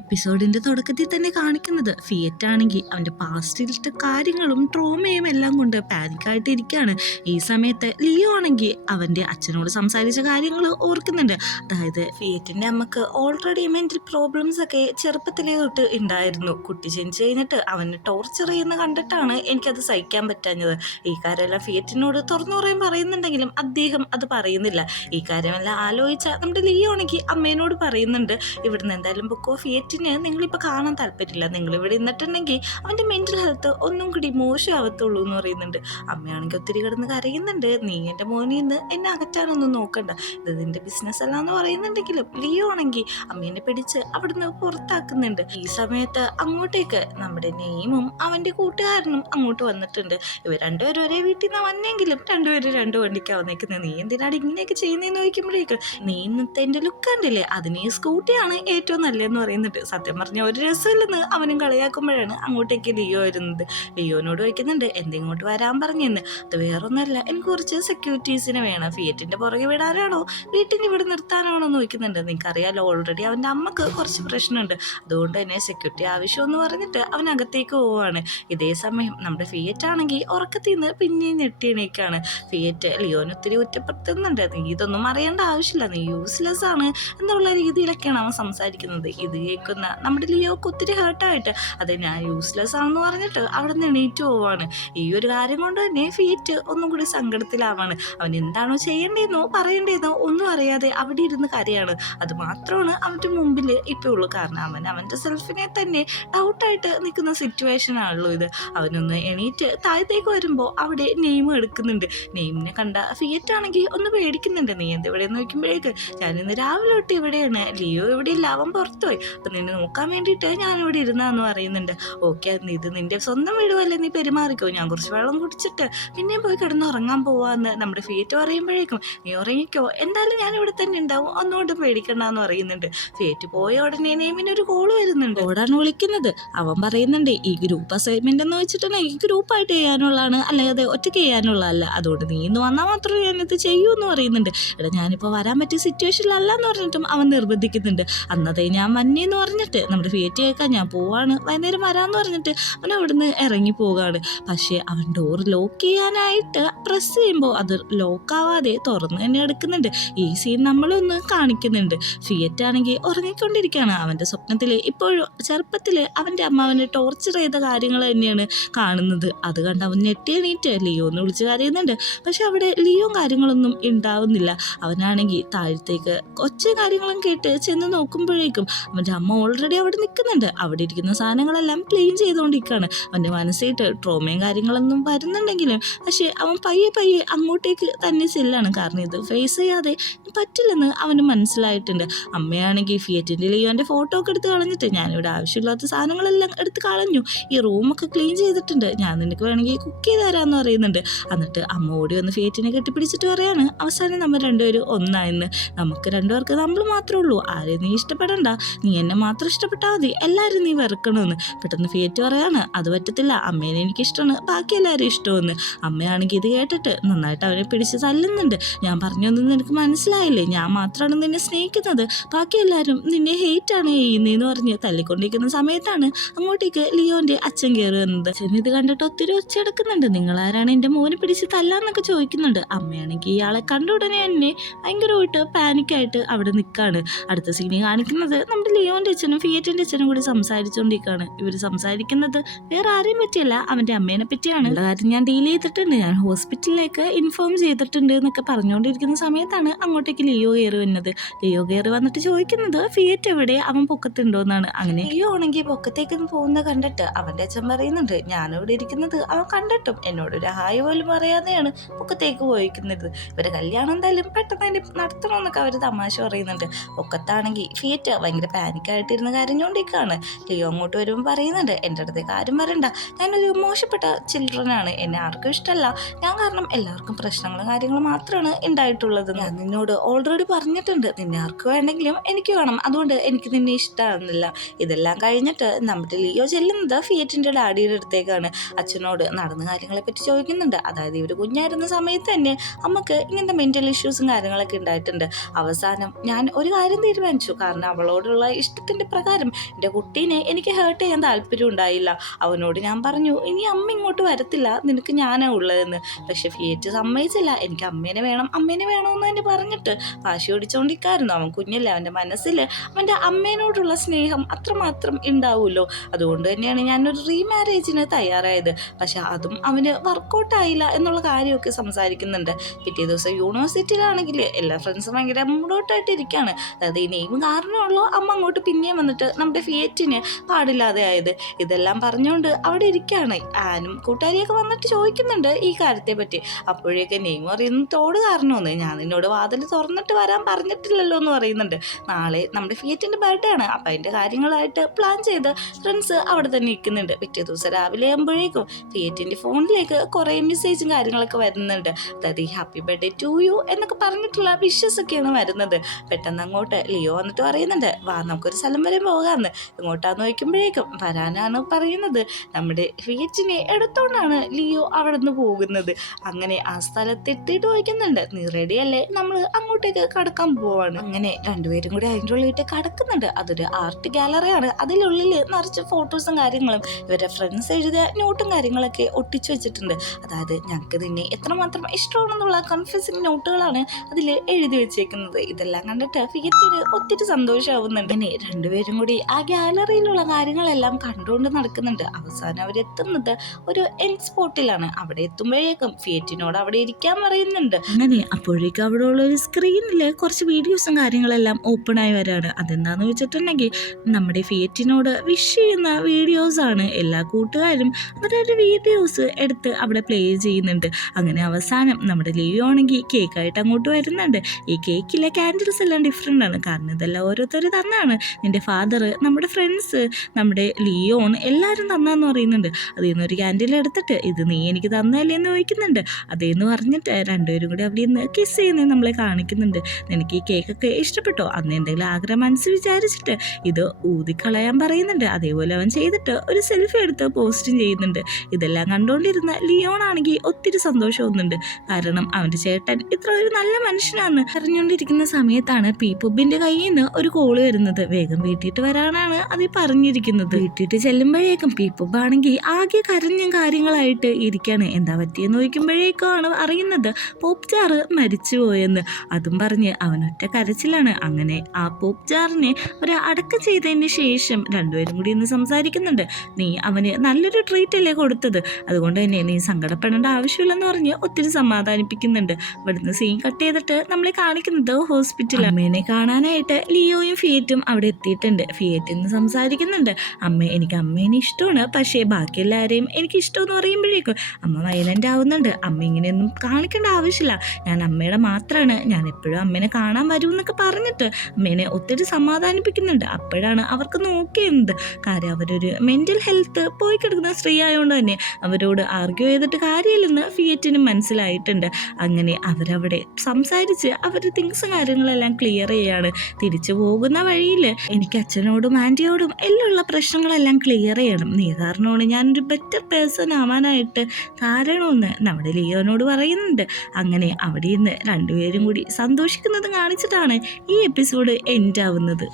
എപ്പിസോഡിന്റെ തുടക്കത്തിൽ തന്നെ കാണിക്കുന്നത് ഫിയറ്റ് ആണെങ്കിൽ അവന്റെ പാസ്റ്റിലത്തെ കാര്യങ്ങളും ട്രോമയും എല്ലാം കൊണ്ട് പാനിക്കായിട്ട് ഇരിക്കുകയാണ്. ഈ സമയത്ത് ലിയോ ആണെങ്കിൽ അവന്റെ അച്ഛനോട് സംസാരിച്ച കാര്യങ്ങൾ ഓർക്കുന്നുണ്ട്. അതായത് ഫിയറ്റിന്റെ അമ്മക്ക് ഓൾറെഡി മെന്റൽ പ്രോബ്ലംസ് ഒക്കെ ചെറുപ്പത്തിലേ തൊട്ട് ഉണ്ടായിരുന്നു. കുട്ടി ജനിച്ചു കഴിഞ്ഞിട്ട് അവന് ടോർച്ചർ ചെയ്യുന്ന കണ്ടിട്ടാണ് എനിക്കത് സഹിക്കാൻ പറ്റാഞ്ഞത്. ഈ കാര്യമെല്ലാം ഫിയറ്റിനോട് തുറന്നു പറയാൻ പറയുന്നുണ്ടെങ്കിലും അദ്ദേഹം അത് പറയുന്നില്ല. ഈ കാര്യമെല്ലാം ആലോചിച്ച നമ്മുടെ ലിയോ ആണെങ്കിൽ അമ്മേനോട് പറയുന്നുണ്ട്, ഇവിടുന്ന് എന്തായാലും ബുക്കോ ഫിയറ്റിന് നിങ്ങളിപ്പോൾ കാണാൻ താല്പര്യമില്ല, നിങ്ങളിവിടെ നിന്നിട്ടുണ്ടെങ്കിൽ അവൻ്റെ മെൻ്റൽ ഹെൽത്ത് ഒന്നും കൂടി മോശമാവത്തുള്ളൂ എന്ന് പറയുന്നുണ്ട്. അമ്മയാണെങ്കിൽ ഒത്തിരി കിടന്ന് കരയുന്നുണ്ട്, നീ എൻ്റെ മോനിൽ നിന്ന് എന്നെ അകറ്റാനൊന്നും നോക്കണ്ട, ഇത് നിൻ്റെ ബിസിനസ് അല്ല എന്ന് പറയുന്നുണ്ടെങ്കിലും ലിയോ ആണെങ്കിൽ അമ്മേനെ പിടിച്ച് അവിടുന്ന് പുറത്താക്കുന്നുണ്ട്. ഈ സമയത്ത് അങ്ങോട്ടേക്ക് നമ്മുടെ നെയ്മും അവൻ്റെ കൂട്ടുകാരനും അങ്ങോട്ട് വന്നിട്ടുണ്ട്. ഇവർ രണ്ടുപേരും ഒരേ വീട്ടിൽ നിന്ന് വന്നെങ്കിലും രണ്ടുപേരും രണ്ട് വണ്ടിക്കാണ് വന്നേക്കുന്നത്. നീ എന്തിനാണ് ഇങ്ങനെയൊക്കെ ചെയ്യുന്നതെന്ന് ചോദിക്കുമ്പോഴേക്കും, നീ ഇന്നത്തെ എൻ്റെ ലുക്ക് കണ്ടില്ലേ, അതിന് ഈ സ്കൂട്ടിയാണ് ഏറ്റവും നല്ലതെന്ന് പറയുന്നുണ്ട്. സത്യം പറഞ്ഞ ഒരു രസമില്ലെന്ന് അവനും കളിയാക്കുമ്പോഴാണ് അങ്ങോട്ടേക്ക് ലിയോ വരുന്നത്. ലിയോനോട് ചോദിക്കുന്നുണ്ട്, എന്തിങ്ങോട്ട് വരാൻ പറഞ്ഞെന്ന്. അത് വേറൊന്നുമല്ല, എനിക്ക് കുറച്ച് സെക്യൂരിറ്റീസിനെ വേണം, ഫിയറ്റിൻ്റെ പുറകെ വിടാനാണോ വീട്ടിന് ഇവിടെ നിർത്താനാണോ എന്ന് ചോദിക്കുന്നുണ്ട്. നിനക്കറിയാലോ ഓൾറെഡി അവൻ്റെ അമ്മക്ക് കുറച്ച് പ്രശ്നമുണ്ട്, അതുകൊണ്ട് തന്നെ സെക്യൂരിറ്റി ആവശ്യമെന്ന് പറഞ്ഞിട്ട് അവൻ അകത്തേക്ക് പോവുകയാണ്. ഇതേ സമയം നമ്മുടെ ഫിയറ്റ് ആണെങ്കിൽ ഉറക്കത്തിൽ നിന്ന് പിന്നെയും ഞെട്ടിയണേക്കാണ്. ഫിയറ്റ് ലിയോനെ ഒത്തിരി കുറ്റപ്പെടുത്തുന്നുണ്ട്, നീ ഇതൊന്നും അറിയേണ്ട ആവശ്യമില്ല, നീ യൂസ്ലെസ് ആണ് എന്നുള്ള രീതിയിലൊക്കെയാണ് അവൻ സംസാരിക്കുന്നത്. ഇത് കേൾക്കുന്ന നമ്മുടെ ലിയോക്ക് ഒത്തിരി ഹേർട്ടായിട്ട്, അത് ഞാൻ യൂസ്ലെസ് ആണെന്ന് പറഞ്ഞിട്ട് അവിടെ നിന്ന് എണീറ്റ് പോവാണ്. ഈ ഒരു കാര്യം കൊണ്ട് തന്നെ ഫിയറ്റ് ഒന്നും കൂടി സങ്കടത്തിലാവാണ്. അവൻ എന്താണോ ചെയ്യേണ്ടതെന്നോ പറയേണ്ടതെന്നോ ഒന്നും അറിയാതെ അവിടെ ഇരുന്ന് കരയാണ്. അത് മാത്രമാണ് അവൻ്റെ മുമ്പിൽ ഇപ്പോൾ ഉള്ളൂ. കാരണം അവൻ്റെ സെൽഫിനെ തന്നെ ഡൗട്ടായിട്ട് നിൽക്കുന്ന സിറ്റുവേഷൻ ആണല്ലോ ഇത്. അവനൊന്ന് എണീറ്റ് താഴത്തേക്ക് വരുമ്പോൾ അവിടെ നെയിം എടുക്കുന്നുണ്ട്. നെയിമിനെ കണ്ട ഫിയറ്റ് ആണെങ്കിൽ ഒന്ന് പേടിക്കുന്നുണ്ട്. നീ എന്തെവിടെ നോക്കുമ്പോഴേക്ക്, ഞാനിന്ന് രാവിലെ തൊട്ട് ഇവിടെയാണ്, ലിയോ ഇവിടെ ഇല്ല, അവൻ പുറത്തുപോയി, അപ്പം നിന്നെ നോക്കാൻ വേണ്ടിയിട്ട് ഞാനിവിടെ ഇരുന്നാന്ന് പറയുന്നുണ്ട്. ഓക്കെ, ഇത് നിന്റെ സ്വന്തം വീടുമല്ലേ, നീ പെരുമാറിക്കോ, ഞാൻ കുറച്ച് വെള്ളം കുടിച്ചിട്ട് പിന്നെയും പോയി കിടന്ന് ഉറങ്ങാൻ പോവാന്ന് നമ്മുടെ ഫിയറ്റ് പറയുമ്പോഴേക്കും, നീ ഉറങ്ങിക്കോ, എന്തായാലും ഞാൻ ഇവിടെ തന്നെ ഉണ്ടാവും, ഒന്നുകൊണ്ടും പേടിക്കണ്ടെന്ന് പറയുന്നുണ്ട്. ഫിയറ്റ് പോയ ഉടനെ നെയ്മിനൊരു കോള് വരുന്നുണ്ട്. ഓടാണ് വിളിക്കുന്നത്. അവൻ പറയുന്നുണ്ട്, ഈ ഗ്രൂപ്പ് അസൈൻമെന്റ് എന്ന് വെച്ചിട്ടുണ്ടെങ്കിൽ ഈ ഗ്രൂപ്പായിട്ട് ചെയ്യാനുള്ളതാണ്, അല്ലാതെ ഒറ്റയ്ക്ക് ചെയ്യാനുള്ളതല്ല, അതുകൊണ്ട് നീ ഇന്ന് വന്നാൽ മാത്രമേ ഞാനിത് ചെയ്യൂ എന്ന് പറയുന്നുണ്ട്. എടാ, ഞാനിപ്പോൾ വരാൻ പറ്റിയ സിറ്റുവേഷനിലല്ല എന്ന് പറഞ്ഞിട്ടും അവൻ നിർബന്ധിക്കുന്നുണ്ട്. അന്നതേ ഞാൻ വന്നേന്ന് പറഞ്ഞിട്ട് നമ്മുടെ ഫിയറ്റ് കേൾക്കാൻ, ഞാൻ പോവാണ്, വൈകുന്നേരം വരാമെന്ന് പറഞ്ഞിട്ട് അവൻ അവിടുന്ന് ഇറങ്ങി പോവുകയാണ്. പക്ഷേ അവൻ ഡോർ ലോക്ക് ചെയ്യാനായിട്ട് പ്രസ് ചെയ്യുമ്പോൾ അത് ലോക്കാവാതെ തുറന്ന് തന്നെ എടുക്കുന്നുണ്ട്. ഈ സീൻ നമ്മളൊന്ന് കാണിക്കുന്നുണ്ട്. ഫിയറ്റ് ആണെങ്കിൽ ഉറങ്ങിക്കൊണ്ടിരിക്കുകയാണ്. അവൻ്റെ സ്വപ്നത്തിൽ ഇപ്പോഴും ചെറുപ്പത്തിൽ അവൻ്റെ അമ്മ അവനെ ടോർച്ചർ ചെയ്ത കാര്യങ്ങൾ തന്നെയാണ് കാണുന്നത്. അത് കണ്ട് അവൻ ഞെട്ടിയെണീറ്റ് ലിയോ എന്ന് വിളിച്ച് കരയുന്നുണ്ട്. പക്ഷെ അവിടെ ലിയോ കാര്യങ്ങളൊന്നും ഉണ്ടാവുന്നില്ല. അവനാണെങ്കിൽ താഴത്തേക്ക് ഒച്ച കാര്യങ്ങളും കേട്ട് ചെന്ന് നോക്കുമ്പോഴേക്കും അവൻ്റെ അമ്മ ഓൾറെഡി അവിടെ നിൽക്കുന്നുണ്ട്. അവിടെ ഇരിക്കുന്ന സാധനങ്ങളെല്ലാം ക്ലീൻ ചെയ്തുകൊണ്ടിരിക്കുകയാണ്. അവൻ്റെ മനസ്സിട്ട് ട്രോമയും കാര്യങ്ങളൊന്നും വരുന്നുണ്ടെങ്കിലും പക്ഷേ അവൻ പയ്യെ അങ്ങോട്ടേക്ക് തന്നെ ചെല്ലാണ്. കാരണം ഇത് ഫേസ് ചെയ്യാതെ പറ്റില്ലെന്ന് അവന് മനസ്സിലായിട്ടുണ്ട്. അമ്മയാണെങ്കിൽ ഫിയറ്റിൻ്റെ ലിയോൻ്റെ ഫോട്ടോ ഒക്കെ എടുത്ത് കളഞ്ഞിട്ട്, ഞാനിവിടെ ആവശ്യമില്ലാത്ത സാധനങ്ങളെല്ലാം എടുത്ത് കളഞ്ഞു, ഈ റൂമൊക്കെ ക്ലീൻ ചെയ്തിട്ടുണ്ട്, ഞാൻ നിനക്ക് വേണമെങ്കിൽ കുക്ക് ചെയ്ത് തരാമെന്ന് പറയുന്നുണ്ട്. എന്നിട്ട് അമ്മ ഓടി വന്ന് ഫിയറ്റിനെ കെട്ടിപ്പിടിച്ചിട്ട് പറയാണ്, അവസാനം നമ്മൾ രണ്ടുപേരും ഒന്നായെന്ന്, നമുക്ക് രണ്ടുപേർക്ക് നമ്മൾ മാത്രമേ ഉള്ളൂ, ആരെയും നീ ഇഷ്ടപ്പെടണ്ട, നീ എന്നെ മാത്രം ഇഷ്ടപ്പെട്ടാൽ മതി, എല്ലാവരും നീ വെറുക്കണമെന്ന്. പെട്ടെന്ന് ഫിയറ്റ് പറയാണ്, അത് പറ്റത്തില്ല, അമ്മേനെ എനിക്കിഷ്ടമാണ്, ബാക്കി എല്ലാവരും ഇഷ്ടമെന്ന്. അമ്മയാണെങ്കിൽ ഇത് കേട്ടിട്ട് നന്നായിട്ട് അവനെ പിടിച്ച് തല്ലുന്നുണ്ട്. ഞാൻ പറഞ്ഞൊന്നും നിനക്ക് മനസ്സിലായില്ലേ, ഞാൻ മാത്രമാണ് നിന്നെ സ്നേഹിക്കുന്നത്, ബാക്കി എല്ലാവരും നിന്നെ ഹെയ്റ്റാണ് ചെയ്യുന്നതെന്ന് പറഞ്ഞ് തല്ലിക്കൊണ്ടിരിക്കുന്ന സമയത്താണ് അങ്ങോട്ടേക്ക് ലിയോൻ്റെ അച്ഛൻ കയറി വന്നത്. അച്ഛൻ ഇത് കണ്ടിട്ട് ഒത്തിരി ഒച്ചയെടുക്കുന്നുണ്ട്, നിങ്ങളാരാണ് എൻ്റെ മോനെ പിടിച്ച് തല്ലാന്നൊക്കെ ചോദിക്കുന്നുണ്ട്. അമ്മയാണെങ്കിൽ ഇയാളെ കണ്ട ഉടനെ തന്നെ ഭയങ്കരമായിട്ട് പാനിക്കായിട്ട് അവിടെ നിൽക്കുകയാണ്. അടുത്ത സീനി കാണിക്കുന്നത് നമ്മുടെ ലിയോൻ്റെ അച്ഛനും ഫിയറ്റിൻ്റെ അച്ഛനും കൂടി സംസാരിച്ചുകൊണ്ടിരിക്കുകയാണ്. ഇവർ സംസാരിക്കുന്നത് വേറെ ആരെയും പറ്റിയല്ല, അവൻ്റെ അമ്മേനെ പറ്റിയാണ്. ഉള്ള കാര്യം ഞാൻ ഡീൽ ചെയ്തിട്ടുണ്ട്, ഞാൻ ഹോസ്പിറ്റലിലേക്ക് ഇൻഫോം ചെയ്തിട്ടുണ്ട് എന്നൊക്കെ പറഞ്ഞുകൊണ്ടിരിക്കുന്ന സമയത്താണ് അങ്ങോട്ടേക്ക് ലിയോ കയറി വന്നത്. ലിയോ കയറി വന്നിട്ട് ചോദിക്കുന്നത്, ഫിയറ്റ് എവിടെ, അവൻ പൊക്കത്തുണ്ടോ എന്നാണ്. അങ്ങനെ ലിയോ ആണെങ്കിൽ പൊക്കത്തേക്ക് പോകുന്ന കണ്ടിട്ട് അവൻ്റെ അച്ഛൻ പറയുന്നുണ്ട്, ഞാനിവിടെ ഇരിക്കുന്നത് അവൻ കണ്ടിട്ടും എന്നോടൊരു ഹായ് പോലും പറയാതെയാണ് പൊക്കത്തേക്ക് പോയിരിക്കുന്നത്, ഇവരെ കല്യാണം എന്തായാലും പെട്ടെന്ന് തന്നെ നടത്തണമെന്നൊക്കെ അവർ തമാശ പറയുന്നുണ്ട്. പൊക്കത്താണെങ്കിൽ ഫിയറ്റ് ഭയങ്കര പാനിക്കായിട്ടിരുന്ന് കരഞ്ഞുകൊണ്ടിരിക്കുകയാണ്. ലിയോ അങ്ങോട്ട് വരുമ്പോൾ പറയുന്നുണ്ട്, എൻ്റെ അടുത്തേക്ക് ആരും വരണ്ട, ഞാനൊരു മോശപ്പെട്ട ചിൽഡ്രനാണ്, എന്നെ ആർക്കും ഇഷ്ടമല്ല, ഞാൻ കാരണം എല്ലാവർക്കും പ്രശ്നങ്ങളും കാര്യങ്ങളും മാത്രമാണ് ഉണ്ടായിട്ടുള്ളത്, ഞാൻ നിന്നോട് ഓൾറെഡി പറഞ്ഞിട്ടുണ്ട്, നിന്നെ ആർക്ക് വേണമെങ്കിലും എനിക്ക് വേണം, അതുകൊണ്ട് എനിക്ക് നിന്നെ ഇഷ്ടമാകുന്നില്ല. ഇതെല്ലാം കഴിഞ്ഞിട്ട് നമ്മുടെ ലിയോ ചെല്ലുന്നത് ഫിയറ്റിൻ്റെ ഡാഡിയുടെ അടുത്തേക്കാണ്. അച്ഛനോട് നടന്ന കാര്യങ്ങളെ പറ്റി ചോദിക്കുന്നുണ്ട്. അതായത് ഇവർ കുഞ്ഞായിരുന്ന സമയത്ത് തന്നെ അമ്മക്ക് ഇങ്ങനത്തെ മെൻ്റൽ ഇഷ്യൂസും കാര്യങ്ങളൊക്കെ ഉണ്ടായിട്ടുണ്ട്. അവസാനം ഞാൻ ഒരു കാര്യം തീരുമാനിച്ചു, കാരണം അവളോടുള്ള ഉത്തരവാദിത്തത്തിൻ്റെ പ്രകാരം എൻ്റെ കുട്ടീനെ എനിക്ക് ഹേർട്ട് ചെയ്യാൻ താല്പര്യം ഉണ്ടായില്ല. അവനോട് ഞാൻ പറഞ്ഞു, ഇനി അമ്മ ഇങ്ങോട്ട് വരത്തില്ല, നിനക്ക് ഞാനാ ഉള്ളതെന്ന്. പക്ഷെ ഫിയറ്റ് സമ്മതിച്ചില്ല. എനിക്ക് അമ്മേനെ വേണമെന്ന് തന്നെ പറഞ്ഞിട്ട് വാശി പിടിച്ചുകൊണ്ടിരിക്കായിരുന്നു. അവൻ കുഞ്ഞല്ലേ, അവൻ്റെ മനസ്സിൽ അവൻ്റെ അമ്മേനോടുള്ള സ്നേഹം അത്രമാത്രം ഉണ്ടാവുമല്ലോ. അതുകൊണ്ട് തന്നെയാണ് ഞാനൊരു റീമാരേജിന് തയ്യാറായത്. പക്ഷെ അതും അവന് വർക്കൗട്ടായില്ല എന്നുള്ള കാര്യമൊക്കെ സംസാരിക്കുന്നുണ്ട്. പിറ്റേ ദിവസം യൂണിവേഴ്സിറ്റിയിലാണെങ്കിൽ എല്ലാ ഫ്രണ്ട്സും ഭയങ്കര മൂഡൗട്ടായിട്ട് ഇരിക്കുകയാണ്. അതായത് ഈ നെയിം കാരണമുള്ളൂ അമ്മ അങ്ങോട്ട് പിന്നെയും വന്നിട്ട് നമ്മുടെ ഫിയറ്റിന് പാടില്ലാതെ ആയത്. ഇതെല്ലാം പറഞ്ഞുകൊണ്ട് അവിടെ ഇരിക്കുകയാണ്. ആനും കൂട്ടുകാരിയൊക്കെ വന്നിട്ട് ചോദിക്കുന്നുണ്ട് ഈ കാര്യത്തെ പറ്റി. അപ്പോഴേക്ക് നെയിം പറയുന്നത് തോട് കാരണമെന്ന്. ഞാൻ നിന്നോട് വാതിൽ തുറന്നിട്ട് വരാൻ പറഞ്ഞിട്ടില്ലല്ലോ എന്ന് പറയുന്നുണ്ട്. നാളെ നമ്മുടെ ഫിയറ്റിൻ്റെ ബർത്ത്ഡേ ആണ്. അപ്പം അതിൻ്റെ കാര്യങ്ങളായിട്ട് പ്ലാൻ ചെയ്ത് ഫ്രണ്ട്സ് അവിടെ തന്നെ ഇരിക്കുന്നുണ്ട്. പിറ്റേ ദിവസം രാവിലെ ആകുമ്പോഴേക്കും ഫിയറ്റിൻ്റെ ഫോണിലേക്ക് കുറേ മെസ്സേജും കാര്യങ്ങളൊക്കെ വരുന്നുണ്ട്. അതായത് ഈ ഹാപ്പി ബർത്ത്ഡേ ടു യു എന്നൊക്കെ പറഞ്ഞിട്ടുള്ള വിഷസ് ഒക്കെയാണ് വരുന്നത്. പെട്ടെന്ന് അങ്ങോട്ട് ലിയോ വന്നിട്ട് പറയുന്നുണ്ട്, വാ നമുക്കൊരു സ്ഥലം വരെ പോകാമെന്ന്. ഇങ്ങോട്ടാന്ന് ചോദിക്കുമ്പോഴേക്കും വരാനാണ് പറയുന്നത്. നമ്മുടെ ഫിയറ്റിനെ എടുത്തോണ്ടാണ് ലിയോ അവിടെ നിന്ന് പോകുന്നത്. അങ്ങനെ ആ സ്ഥലത്തെത്തിയിട്ട് ചോദിക്കുന്നുണ്ട്, നീ റെഡിയല്ലേ, നമ്മൾ അങ്ങോട്ടേക്ക് കടക്കാൻ പോവാണ്. അങ്ങനെ രണ്ടുപേരും കൂടി അതിൻ്റെ ഉള്ളിലേക്ക് കടക്കുന്നുണ്ട്. അതൊരു ആർട്ട് ഗാലറിയാണ്. അതിനുള്ളിൽ നിറച്ച് ഫോട്ടോസും കാര്യങ്ങളും ഇവരുടെ ഫ്രണ്ട്സ് എഴുതിയ നോട്ടും കാര്യങ്ങളൊക്കെ ഒട്ടിച്ചു വെച്ചിട്ടുണ്ട്. അതായത് ഞങ്ങൾക്ക് നിന്നെ എത്രമാത്രം ഇഷ്ടമാണെന്നുള്ള കൺഫ്യൂസിങ് നോട്ടുകളാണ് അതിൽ എഴുതി വെച്ചേക്കുന്നത്. ഇതെല്ലാം കണ്ടിട്ട് ഫിയറ്റിന് ഒത്തിരി സന്തോഷമാവുന്നുണ്ട്. അങ്ങനെ രണ്ടുപേരും കൂടി ആ ഗാലറിയിലുള്ള കാര്യങ്ങളെല്ലാം കണ്ടുകൊണ്ട് നടക്കുന്നുണ്ട്. അവസാനം അവരെത്തുന്നത് ഒരു എൻഡ് സ്പോട്ടിലാണ്. അവിടെ എത്തുമ്പോഴേക്കും ഫിയറ്റിനോട് അവിടെ ഇരിക്കാൻ പറയുന്നുണ്ട്. അങ്ങനെ അപ്പോഴേക്കും അവിടെ ഉള്ള ഒരു സ്ക്രീനിൽ കുറച്ച് വീഡിയോസും കാര്യങ്ങളെല്ലാം ഓപ്പൺ ആയി വരാണ്. അതെന്താന്ന് വെച്ചിട്ടുണ്ടെങ്കിൽ നമ്മുടെ ഫിയറ്റിനോട് വിഷ് ചെയ്യുന്ന വീഡിയോസാണ്. എല്ലാ കൂട്ടുകാരും അവരൊരു വീഡിയോസ് എടുത്ത് അവിടെ പ്ലേ ചെയ്യുന്നുണ്ട്. അങ്ങനെ അവസാനം നമ്മുടെ ലിയോ ആണെങ്കിൽ കേക്കായിട്ട് അങ്ങോട്ട് വരുന്നുണ്ട്. ഈ കേക്കിലെ ക്യാൻഡിൽസ് എല്ലാം ഡിഫറെൻ്റ് ആണ്. കാരണം ഇതെല്ലാം ഓരോരുത്തർ തന്നാണ്. നിൻ്റെ ഫാദർ, നമ്മുടെ ഫ്രണ്ട്സ്, നമ്മുടെ ലിയോൺ എല്ലാവരും തന്നാന്ന് പറയുന്നുണ്ട്. അതിൽ നിന്നൊരു ക്യാൻഡിൽ എടുത്തിട്ട് ഇത് നീ എനിക്ക് തന്നല്ലേ എന്ന് ചോദിക്കുന്നുണ്ട്. അതേന്ന് പറഞ്ഞിട്ട് രണ്ടുപേരും കൂടി അവിടെ നിന്ന് കിസ് ചെയ്യുന്നത് നമ്മളെ കാണിക്കുന്നുണ്ട്. എനിക്ക് ഈ കേക്കൊക്കെ ഇഷ്ടപ്പെട്ടോ, അന്ന് എന്തെങ്കിലും ആഗ്രഹം മനസ്സിൽ വിചാരിച്ചിട്ട് ഇത് ഊതിക്കളയാൻ പറയുന്നുണ്ട്. അതേപോലെ അവൻ ചെയ്തിട്ട് ഒരു സെൽഫി എടുത്ത് പോസ്റ്റും ചെയ്യുന്നുണ്ട്. ഇതെല്ലാം കണ്ടുകൊണ്ടിരുന്ന ലിയോൺ ആണെങ്കിൽ ഒത്തിരി സന്തോഷമൊന്നുണ്ട്. കാരണം അവൻ്റെ ചേട്ടൻ ഇത്ര ഒരു നല്ല മനുഷ്യനാണെന്ന് അറിഞ്ഞുകൊണ്ടിരിക്കുന്ന സമയത്താണ് പീപ്പുബിൻ്റെ കയ്യിൽ നിന്ന് ഒരു കോള് വരുന്നത്. വേഗം വീട്ടിട്ട് വരാനാണ് അത് പറഞ്ഞിരിക്കുന്നത്. വീട്ടിട്ട് ചെല്ലുമ്പോഴേക്കും പീപ്പുബ് ആണെങ്കിൽ ആകെ കരഞ്ഞും കാര്യങ്ങളായിട്ട് ഇരിക്കുകയാണ്. എന്താ പറ്റിയെന്ന് ചോദിക്കുമ്പോഴേക്കാണ് അറിയുന്നത് പോപ്പ് ജാറ് മരിച്ചു പോയെന്ന്. അതും പറഞ്ഞ് അവനൊറ്റ കരച്ചിലാണ്. അങ്ങനെ ആ പോപ്പ് ജാറിനെ ഒരു അടക്കം ചെയ്തതിന് ശേഷം രണ്ടുപേരും കൂടി ഇന്ന് സംസാരിക്കുന്നുണ്ട്. നീ അവന് നല്ലൊരു ട്രീറ്റ് അല്ലേ കൊടുത്തത്, അതുകൊണ്ട് തന്നെ നീ സങ്കടപ്പെടേണ്ട ആവശ്യമില്ലെന്ന് പറഞ്ഞ് ഒത്തിരി സമാധാനിപ്പിക്കുന്നുണ്ട്. ഇവിടുന്ന് സീൻ കട്ട് ചെയ്തിട്ട് നമ്മളെ കാണിക്കുന്നത് ഹോസ്പിറ്റലിൽ. അമ്മേനെ കാണാനായിട്ട് ലിയോയും ഫിയറ്റും അവിടെ എത്തിയിട്ടുണ്ട്. ഫിയറ്റ് ഇന്ന് സംസാരിക്കുന്നുണ്ട്. എനിക്ക് അമ്മേനെ ഇഷ്ടമാണ്, പക്ഷേ ബാക്കി എല്ലാവരെയും എനിക്ക് ഇഷ്ടമെന്ന് പറയുമ്പോഴേക്കും അമ്മ വയലൻ്റ് ആവുന്നുണ്ട്. അമ്മ ഇങ്ങനെയൊന്നും കാണിക്കേണ്ട ആവശ്യമില്ല, ഞാൻ അമ്മയുടെ മാത്രമാണ്, ഞാൻ എപ്പോഴും അമ്മേനെ കാണാൻ വരും എന്നൊക്കെ പറഞ്ഞിട്ട് അമ്മേനെ ഒത്തിരി സമാധാനിപ്പിക്കുന്നുണ്ട്. അപ്പോഴാണ് അവർക്ക് നോക്കിയത്. കാര്യം അവരൊരു മെൻ്റൽ ഹെൽത്ത് പോയി കിടക്കുന്ന സ്ത്രീ ആയതുകൊണ്ട് തന്നെ അവരോട് ആർഗ്യൂ ചെയ്തിട്ട് കാര്യമില്ലെന്ന് ഫിയറ്റിനും മനസ്സിലായിട്ടുണ്ട്. അങ്ങനെ അവരവിടെ സംസാരിച്ച് അവർ തിങ്സും കാര്യങ്ങളെല്ലാം ക്ലിയർ ചെയ്യാണ്. തിരിച്ചു പോകുന്ന വഴിയിൽ എനിക്ക് അച്ഛനോടും ആൻറ്റിയോടും എല്ലാം ഉള്ള പ്രശ്നങ്ങളെല്ലാം ക്ലിയർ ചെയ്യണം, നീ കാരണമാണ് ഞാനൊരു ബെറ്റർ പേഴ്സൺ ആവാനായിട്ട് കാരണമെന്ന് നമ്മുടെ ലിയോനോട് പറയുന്നുണ്ട്. അങ്ങനെ അവിടെ നിന്ന് രണ്ടുപേരും കൂടി സന്തോഷിക്കുന്നത് കാണിച്ചിട്ടാണ് ഈ എപ്പിസോഡ് എൻഡ് ആവുന്നത്.